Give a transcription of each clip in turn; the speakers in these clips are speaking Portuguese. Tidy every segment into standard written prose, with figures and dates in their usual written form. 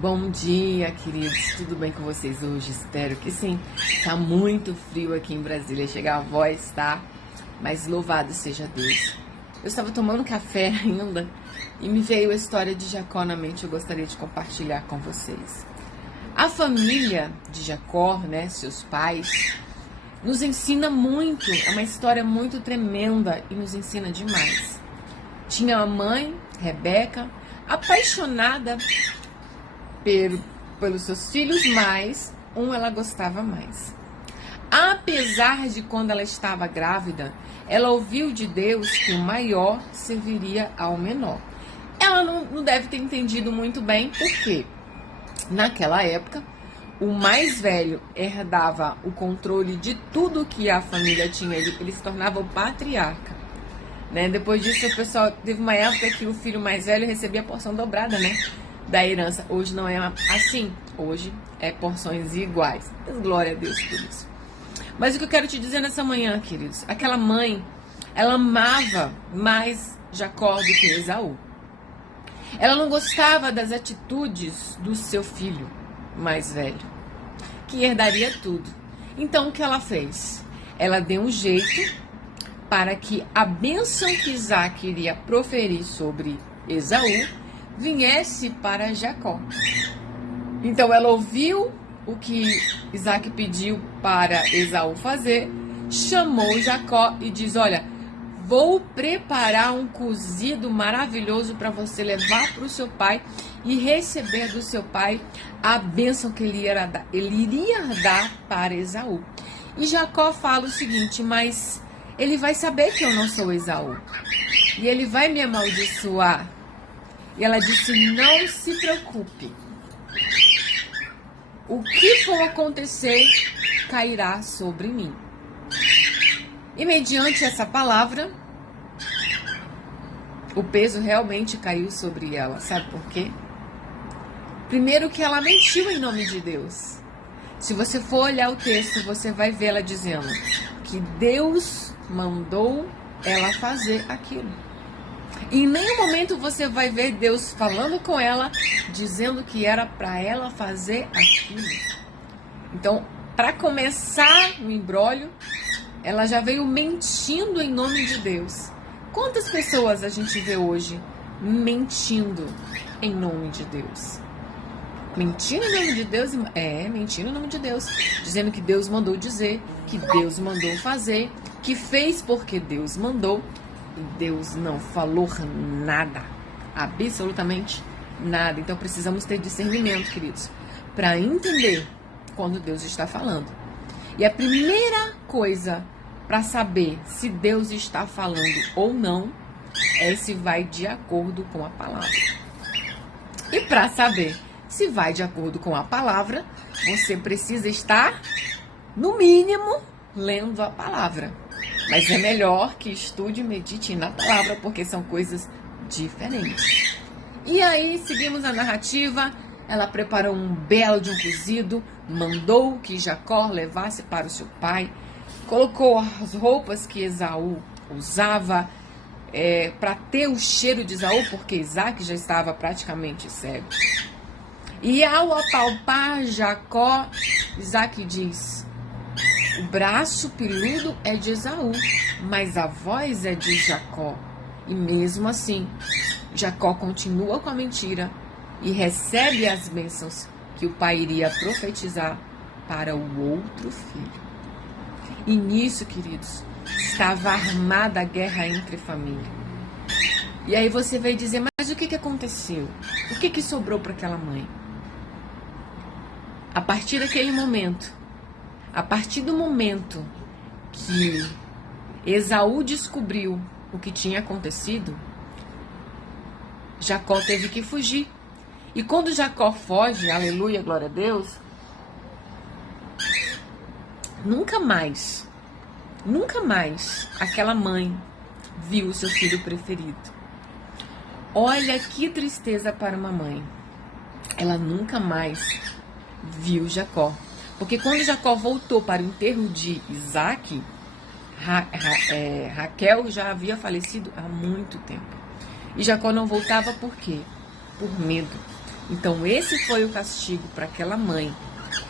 Bom dia, queridos. Tudo bem com vocês hoje? Espero que sim. Tá muito frio aqui em Brasília. Chega a voz, tá? Mas louvado seja Deus. Eu estava tomando café ainda e me veio a história de Jacó na mente. Eu gostaria de compartilhar com vocês. A família de Jacó, né, seus pais, nos ensina muito. É uma história muito tremenda e nos ensina demais. Tinha a mãe, Rebeca, apaixonada pelos seus filhos, mas ela gostava mais. Apesar de quando ela estava grávida, ela ouviu de Deus que o maior serviria ao menor. Ela não deve ter entendido muito bem porque naquela época o mais velho herdava o controle de tudo que a família tinha, ele se tornava o patriarca, né? Depois disso o pessoal teve uma época que o filho mais velho recebia a porção dobrada, né, da herança. Hoje não é assim, hoje é porções iguais. Glória a Deus por isso. Mas o que eu quero te dizer nessa manhã, queridos, aquela mãe, ela amava mais Jacó do que Esaú. Ela não gostava das atitudes do seu filho mais velho, que herdaria tudo. Então o que ela fez? Ela deu um jeito para que a bênção que Isaac iria proferir sobre Esaú viesse para Jacó. Então ela ouviu o que Isaac pediu para Esaú fazer, chamou Jacó e diz: olha, vou preparar um cozido maravilhoso para você levar para o seu pai e receber do seu pai a bênção que ele iria dar para Esaú. E Jacó fala o seguinte: mas ele vai saber que eu não sou Esaú e ele vai me amaldiçoar. E ela disse: não se preocupe. O que for acontecer, cairá sobre mim. E mediante essa palavra, o peso realmente caiu sobre ela. Sabe por quê? Primeiro que ela mentiu em nome de Deus. Se você for olhar o texto, você vai ver ela dizendo que Deus mandou ela fazer aquilo. E em nenhum momento você vai ver Deus falando com ela, dizendo que era para ela fazer aquilo. Então, para começar o imbróglio, ela já veio mentindo em nome de Deus. Quantas pessoas a gente vê hoje mentindo em nome de Deus? Mentindo em nome de Deus? Mentindo em nome de Deus. Dizendo que Deus mandou dizer, que Deus mandou fazer, que fez porque Deus mandou. E Deus não falou nada, absolutamente nada. Então precisamos ter discernimento, queridos, para entender quando Deus está falando. E a primeira coisa para saber se Deus está falando ou não é se vai de acordo com a palavra. E para saber se vai de acordo com a palavra, você precisa estar, no mínimo, lendo a palavra. Mas é melhor que estude e medite na palavra, porque são coisas diferentes. E aí, seguimos a narrativa. Ela preparou um belo de um cozido, mandou que Jacó levasse para o seu pai, colocou as roupas que Esaú usava para ter o cheiro de Esaú, porque Isaac já estava praticamente cego. E ao apalpar Jacó, Isaac diz: o braço peludo é de Esaú, mas a voz é de Jacó. E mesmo assim, Jacó continua com a mentira e recebe as bênçãos que o pai iria profetizar para o outro filho. E nisso, queridos, estava armada a guerra entre família. E aí você vai dizer: mas o que aconteceu? O que sobrou para aquela mãe? A partir daquele momento, a partir do momento que Esaú descobriu o que tinha acontecido, Jacó teve que fugir. E quando Jacó foge, aleluia, glória a Deus, nunca mais aquela mãe viu o seu filho preferido. Olha que tristeza para uma mãe. Ela nunca mais viu Jacó. Porque quando Jacó voltou para o enterro de Isaac, Raquel já havia falecido há muito tempo. E Jacó não voltava por quê? Por medo. Então esse foi o castigo para aquela mãe,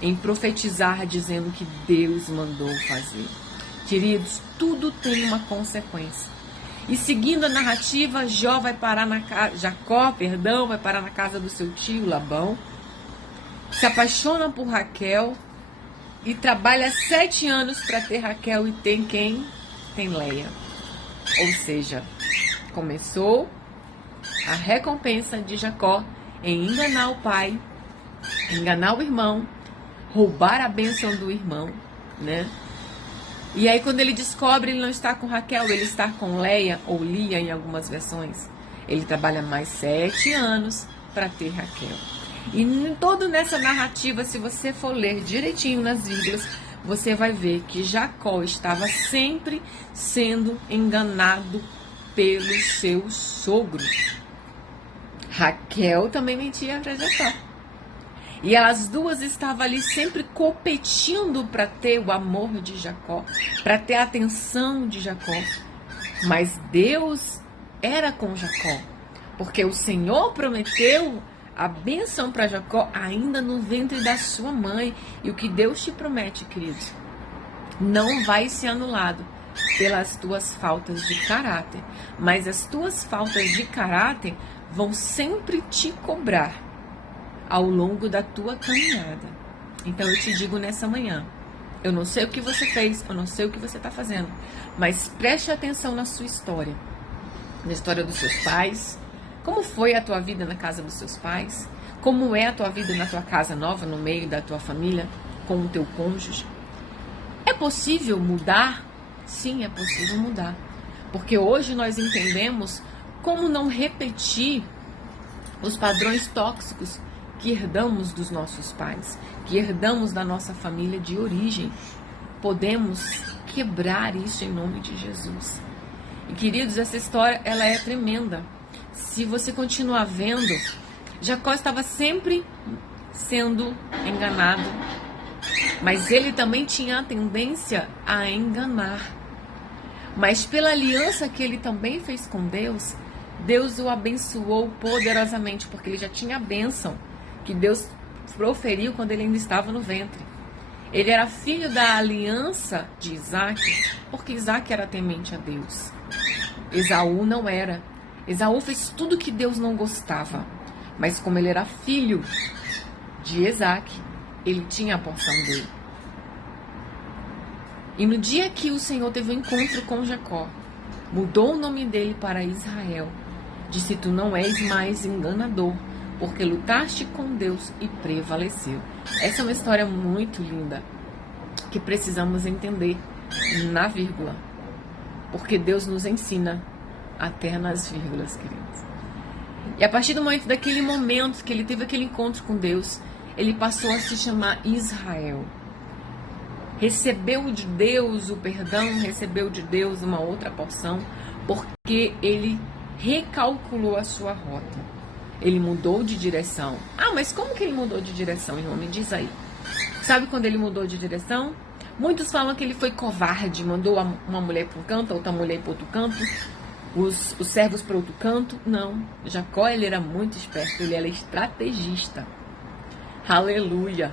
em profetizar dizendo que Deus mandou fazer. Queridos, tudo tem uma consequência. E seguindo a narrativa, Jacó vai parar na casa do seu tio Labão, se apaixona por Raquel e trabalha 7 anos para ter Raquel, e tem quem? Tem Leia. Ou seja, começou a recompensa de Jacó em enganar o pai, enganar o irmão, roubar a bênção do irmão, né? E aí quando ele descobre, ele não está com Raquel, ele está com Leia, ou Lia em algumas versões. Ele trabalha mais 7 anos para ter Raquel. E todo nessa narrativa, se você for ler direitinho nas vírgulas, você vai ver que Jacó estava sempre sendo enganado pelo seu sogro. Raquel também mentia para Jacó. E elas duas estavam ali sempre competindo para ter o amor de Jacó, para ter a atenção de Jacó. Mas Deus era com Jacó, porque o Senhor prometeu a bênção para Jacó ainda no ventre da sua mãe. E o que Deus te promete, queridos, não vai ser anulado pelas tuas faltas de caráter. Mas as tuas faltas de caráter vão sempre te cobrar ao longo da tua caminhada. Então eu te digo nessa manhã, eu não sei o que você fez, eu não sei o que você está fazendo, mas preste atenção na sua história, na história dos seus pais. Como foi a tua vida na casa dos seus pais? Como é a tua vida na tua casa nova, no meio da tua família, com o teu cônjuge? É possível mudar? Sim, é possível mudar. Porque hoje nós entendemos como não repetir os padrões tóxicos que herdamos dos nossos pais, que herdamos da nossa família de origem. Podemos quebrar isso em nome de Jesus. E queridos, essa história, ela é tremenda. Se você continuar vendo, Jacó estava sempre sendo enganado, mas ele também tinha a tendência a enganar. Mas pela aliança que ele também fez com Deus, Deus o abençoou poderosamente, porque ele já tinha a bênção que Deus proferiu quando ele ainda estava no ventre. Ele era filho da aliança de Isaac, porque Isaac era temente a Deus. Esaú não era. Esaú fez tudo que Deus não gostava, mas como ele era filho de Isaac, ele tinha a porção dele. E no dia que o Senhor teve um encontro com Jacó, mudou o nome dele para Israel, disse: tu não és mais enganador, porque lutaste com Deus e prevaleceu. Essa é uma história muito linda, que precisamos entender na vírgula, porque Deus nos ensina até nas vírgulas, queridos. E a partir do momento daquele momento que ele teve aquele encontro com Deus, ele passou a se chamar Israel. Recebeu de Deus o perdão, recebeu de Deus uma outra porção, porque ele recalculou a sua rota. Ele mudou de direção. Ah, mas como que ele mudou de direção, irmão? Me diz aí. Sabe quando ele mudou de direção? Muitos falam que ele foi covarde, mandou uma mulher para um canto, outra mulher para outro canto, os servos para outro canto. Não, Jacó, ele era muito esperto, ele era estrategista. Aleluia.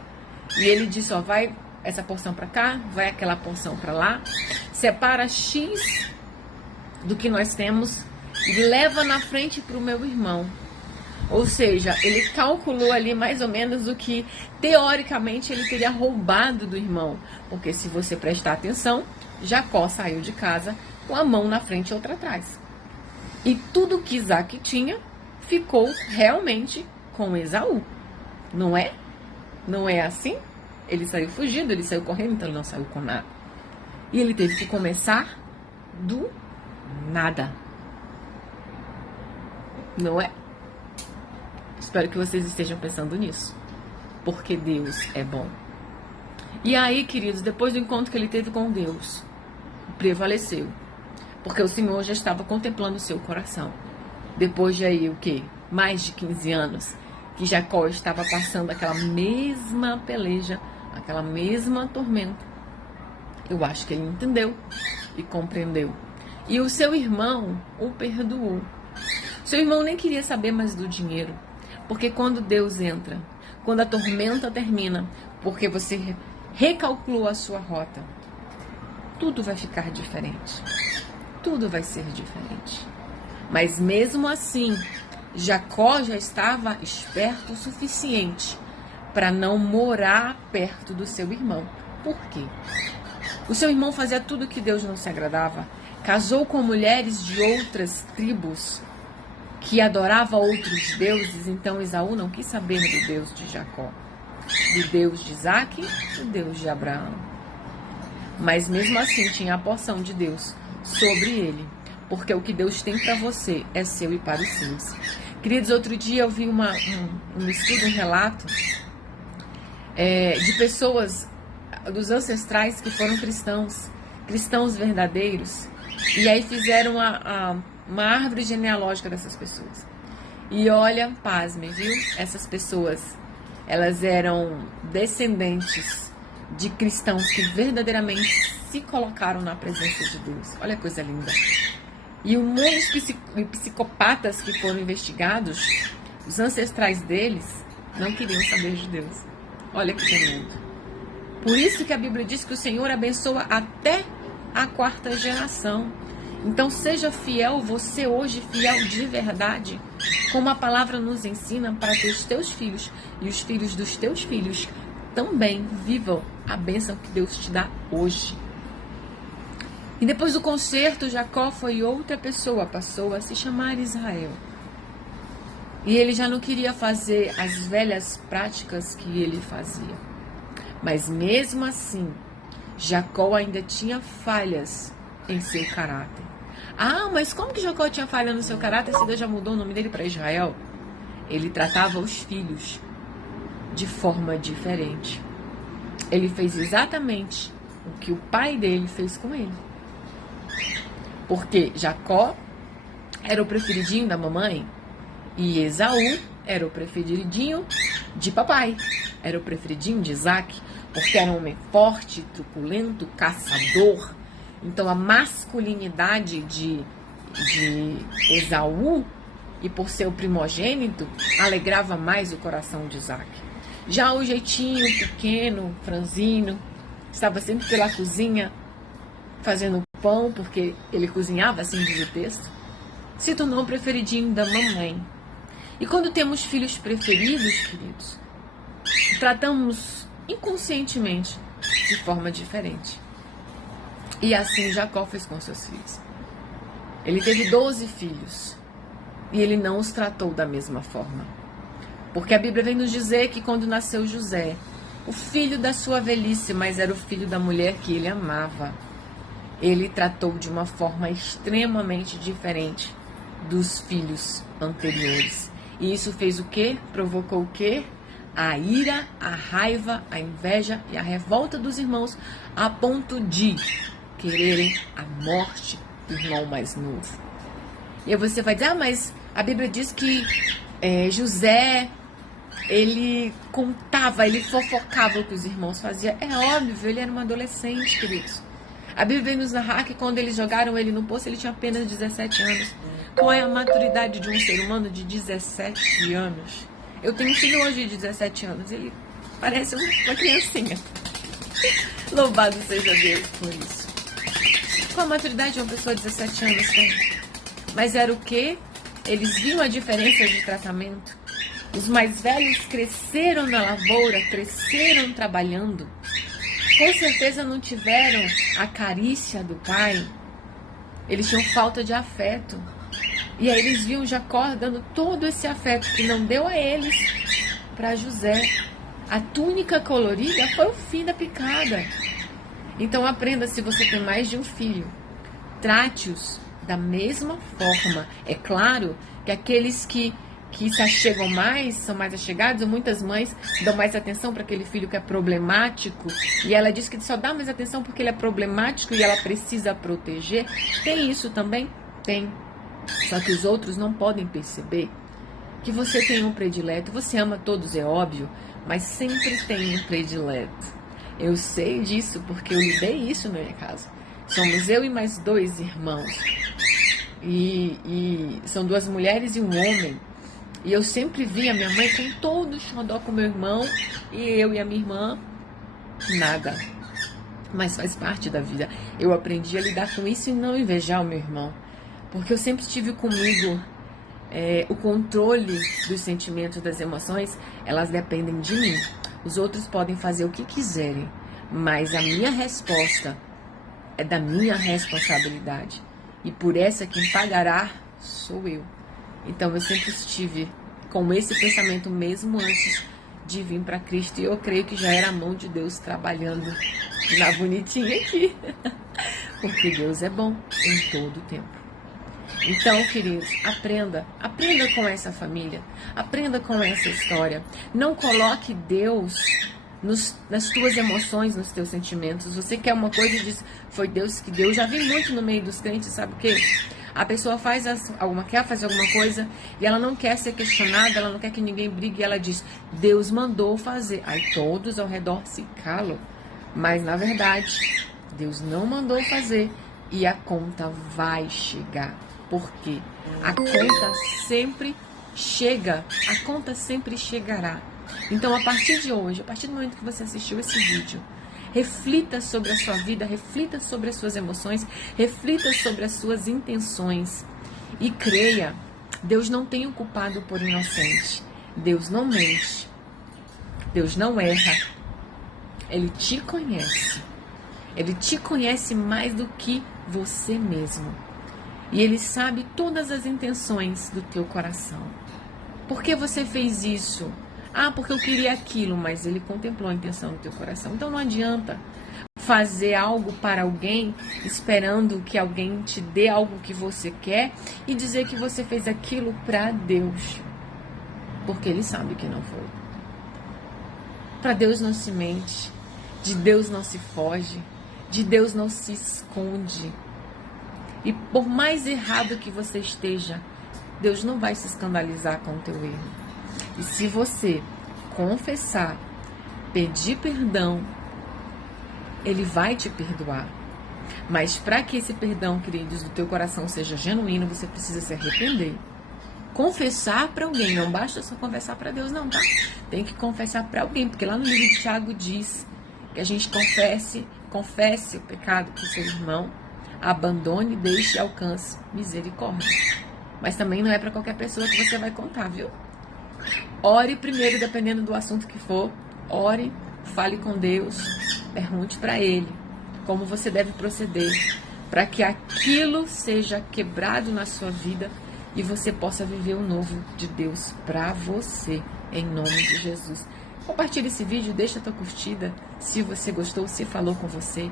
E ele disse, ó, vai essa porção para cá, vai aquela porção para lá, separa X do que nós temos e leva na frente para o meu irmão. Ou seja, ele calculou ali mais ou menos o que teoricamente ele teria roubado do irmão. Porque se você prestar atenção, Jacó saiu de casa com a mão na frente e outra atrás. E tudo que Isaac tinha ficou realmente com Esaú. Não é? Não é assim? Ele saiu fugindo, ele saiu correndo, então ele não saiu com nada. E ele teve que começar do nada. Não é? Espero que vocês estejam pensando nisso, porque Deus é bom. E aí, queridos, depois do encontro que ele teve com Deus, prevaleceu, porque o Senhor já estava contemplando o seu coração. Depois de aí, o quê? Mais de 15 anos, que Jacó estava passando aquela mesma peleja, aquela mesma tormenta. Eu acho que ele entendeu e compreendeu. E o seu irmão o perdoou. Seu irmão nem queria saber mais do dinheiro, Porque quando Deus entra, quando a tormenta termina, porque você recalculou a sua rota, tudo vai ficar diferente. Tudo vai ser diferente. Mas mesmo assim, Jacó já estava esperto o suficiente para não morar perto do seu irmão. Por quê? O seu irmão fazia tudo que Deus não se agradava. Casou com mulheres de outras tribos que adoravam outros deuses. Então Esaú não quis saber do Deus de Jacó, do Deus de Isaac, do Deus de Abraão. Mas mesmo assim tinha a porção de Deus sobre ele. Porque o que Deus tem para você é seu e para os seus. Queridos, outro dia eu vi um estudo, um relato de pessoas dos ancestrais que foram cristãos verdadeiros, e aí fizeram uma árvore genealógica dessas pessoas. E olha, pasmem, viu? Essas pessoas, elas eram descendentes de cristãos que verdadeiramente se colocaram na presença de Deus. Olha que coisa linda. E um monte de psicopatas que foram investigados, os ancestrais deles não queriam saber de Deus. Olha que tremendo. Por isso que a Bíblia diz que o Senhor abençoa até a 4ª geração. Então seja fiel, você hoje fiel de verdade, como a palavra nos ensina, para que os teus filhos e os filhos dos teus filhos também vivam a bênção que Deus te dá hoje. E depois do concerto, Jacó foi outra pessoa, passou a se chamar Israel. E ele já não queria fazer as velhas práticas que ele fazia. Mas mesmo assim, Jacó ainda tinha falhas em seu caráter. Ah, mas como que Jacó tinha falha no seu caráter se Deus já mudou o nome dele para Israel? Ele tratava os filhos de forma diferente. Ele fez exatamente o que o pai dele fez com ele. Porque Jacó era o preferidinho da mamãe e Esaú era o preferidinho de papai. Era o preferidinho de Isaac, porque era um homem forte, truculento, caçador. Então a masculinidade de Esaú, e por ser o primogênito, alegrava mais o coração de Isaac. Já o jeitinho pequeno, franzino, estava sempre pela cozinha fazendo pão, porque ele cozinhava, assim diz o texto, se tornou o preferidinho da mamãe. E quando temos filhos preferidos, queridos, tratamos inconscientemente de forma diferente. E assim Jacó fez com seus filhos. Ele teve 12 filhos e ele não os tratou da mesma forma. Porque a Bíblia vem nos dizer que quando nasceu José, o filho da sua velhice, mas era o filho da mulher que ele amava, ele tratou de uma forma extremamente diferente dos filhos anteriores. E isso fez o quê? Provocou o quê? A ira, a raiva, a inveja e a revolta dos irmãos, a ponto de quererem a morte do irmão mais novo. E aí você vai dizer, mas a Bíblia diz que José, ele contava, ele fofocava o que os irmãos faziam. É óbvio, ele era um adolescente, queridos. A Bíblia vem nos narrar que quando eles jogaram ele no poço, ele tinha apenas 17 anos. Qual é a maturidade de um ser humano de 17 anos? Eu tenho um filho hoje de 17 anos, ele parece uma criancinha. Louvado seja Deus por isso. Qual a maturidade de uma pessoa de 17 anos tem? Mas era o quê? Eles viam a diferença de tratamento. Os mais velhos cresceram na lavoura, cresceram trabalhando. Com certeza não tiveram a carícia do pai. Eles tinham falta de afeto. E aí eles viam Jacó dando todo esse afeto que não deu a eles para José. A túnica colorida foi o fim da picada. Então aprenda, se você tem mais de um filho, trate-os da mesma forma. É claro que aqueles que se achegam mais, são mais achegados, ou muitas mães dão mais atenção para aquele filho que é problemático, e ela diz que só dá mais atenção porque ele é problemático e ela precisa proteger. Tem isso também? Tem. Só que os outros não podem perceber que você tem um predileto. Você ama todos, é óbvio, mas sempre tem um predileto. Eu sei disso porque eu lidei isso na minha casa. Somos eu e mais 2 irmãos. E são 2 mulheres e um homem. E eu sempre via minha mãe com todo o xodó com meu irmão, e eu e a minha irmã, nada. Mas faz parte da vida. Eu aprendi a lidar com isso e não invejar o meu irmão. Porque eu sempre tive comigo o controle dos sentimentos, das emoções, elas dependem de mim. Os outros podem fazer o que quiserem, mas a minha resposta é da minha responsabilidade. E por essa quem pagará sou eu. Então eu sempre estive com esse pensamento mesmo antes de vir para Cristo. E eu creio que já era a mão de Deus trabalhando na bonitinha aqui. Porque Deus é bom em todo o tempo. Então, queridos, aprenda com essa família, aprenda com essa história. Não coloque Deus nas tuas emoções, nos teus sentimentos. Você quer uma coisa e diz, foi Deus que deu. Já vi muito no meio dos crentes, sabe o quê? A pessoa quer fazer alguma coisa e ela não quer ser questionada, ela não quer que ninguém brigue, e ela diz, Deus mandou fazer. Aí todos ao redor se calam, mas na verdade, Deus não mandou fazer e a conta vai chegar. Por quê? A conta sempre chega, a conta sempre chegará. Então, a partir de hoje, a partir do momento que você assistiu esse vídeo, reflita sobre a sua vida, reflita sobre as suas emoções, reflita sobre as suas intenções e creia, Deus não tem o culpado por inocente. Deus não mente, Deus não erra, Ele te conhece. Ele te conhece mais do que você mesmo. E Ele sabe todas as intenções do teu coração. Por que você fez isso? Ah, porque eu queria aquilo, mas Ele contemplou a intenção do teu coração. Então não adianta fazer algo para alguém, esperando que alguém te dê algo que você quer e dizer que você fez aquilo para Deus. Porque Ele sabe que não foi. Para Deus não se mente, de Deus não se foge, de Deus não se esconde. E por mais errado que você esteja, Deus não vai se escandalizar com o teu erro. E se você confessar, pedir perdão, Ele vai te perdoar. Mas para que esse perdão, queridos, do teu coração seja genuíno, você precisa se arrepender. Confessar para alguém, não basta só confessar para Deus, não, tá? Tem que confessar para alguém, porque lá no livro de Tiago diz que a gente confesse o pecado para o seu irmão, abandone, deixe e alcance misericórdia. Mas também não é para qualquer pessoa que você vai contar, viu? Ore primeiro, dependendo do assunto que for. Ore, fale com Deus, pergunte para Ele como você deve proceder, para que aquilo seja quebrado na sua vida e você possa viver o novo de Deus para você, em nome de Jesus. Compartilhe esse vídeo, deixa a tua curtida, se você gostou, se falou com você.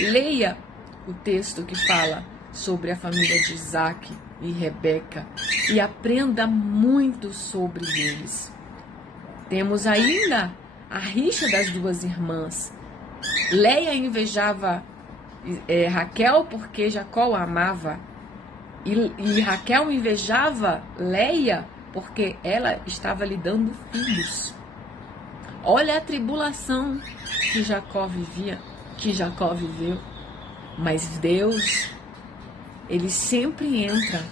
Leia o texto que fala sobre a família de Isaac e Rebeca e aprenda muito sobre eles. Temos ainda a rixa das duas irmãs. Leia invejava Raquel porque Jacó a amava e Raquel invejava Leia porque ela estava lhe dando filhos. Olha a tribulação que Jacó viveu. Mas Deus, Ele sempre entra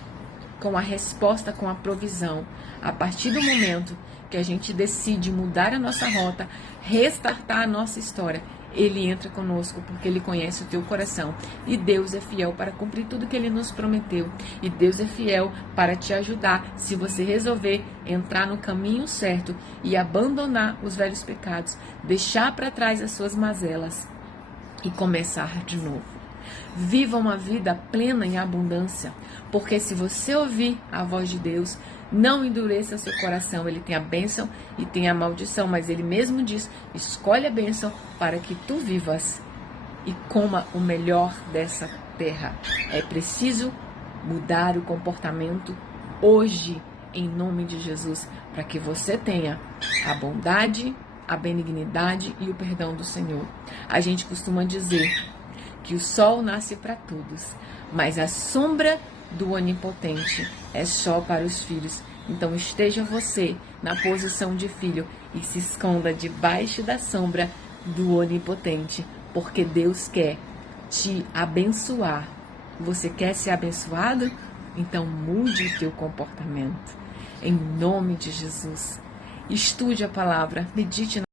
com a resposta, com a provisão. A partir do momento que a gente decide mudar a nossa rota, restartar a nossa história, Ele entra conosco porque Ele conhece o teu coração. E Deus é fiel para cumprir tudo que Ele nos prometeu. E Deus é fiel para te ajudar se você resolver entrar no caminho certo e abandonar os velhos pecados, deixar para trás as suas mazelas e começar de novo. Viva uma vida plena em abundância, porque se você ouvir a voz de Deus, não endureça seu coração. Ele tem a bênção e tem a maldição, mas Ele mesmo diz, escolhe a bênção para que tu vivas e coma o melhor dessa terra. É preciso mudar o comportamento hoje, em nome de Jesus, para que você tenha a bondade, a benignidade e o perdão do Senhor. A gente costuma dizer que o sol nasce para todos, mas a sombra do Onipotente é só para os filhos. Então esteja você na posição de filho e se esconda debaixo da sombra do Onipotente, porque Deus quer te abençoar. Você quer ser abençoado? Então mude o teu comportamento. em nome de Jesus. Estude a palavra, medite na